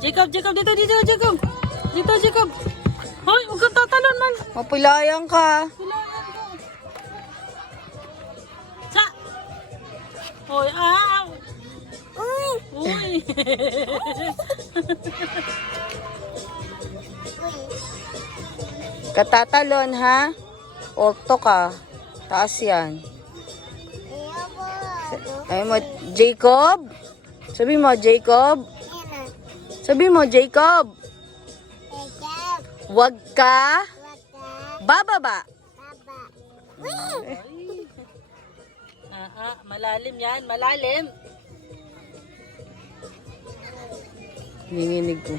Jacob, Jacob, dito, dito, Jacob. Dito, Jacob. Hoy, huwag kang tatalon man. Mapilayang ka. Silayan ko. Sa. Hoy, ah. Uy. Uy. Katatalon ha? Orto ka. Taas yan. Ay mo, Jacob? Sabi mo, Jacob? Sabi mo, Jacob? Wag ka? Bababa. Malalim yan, malalim. Nanginginig ko.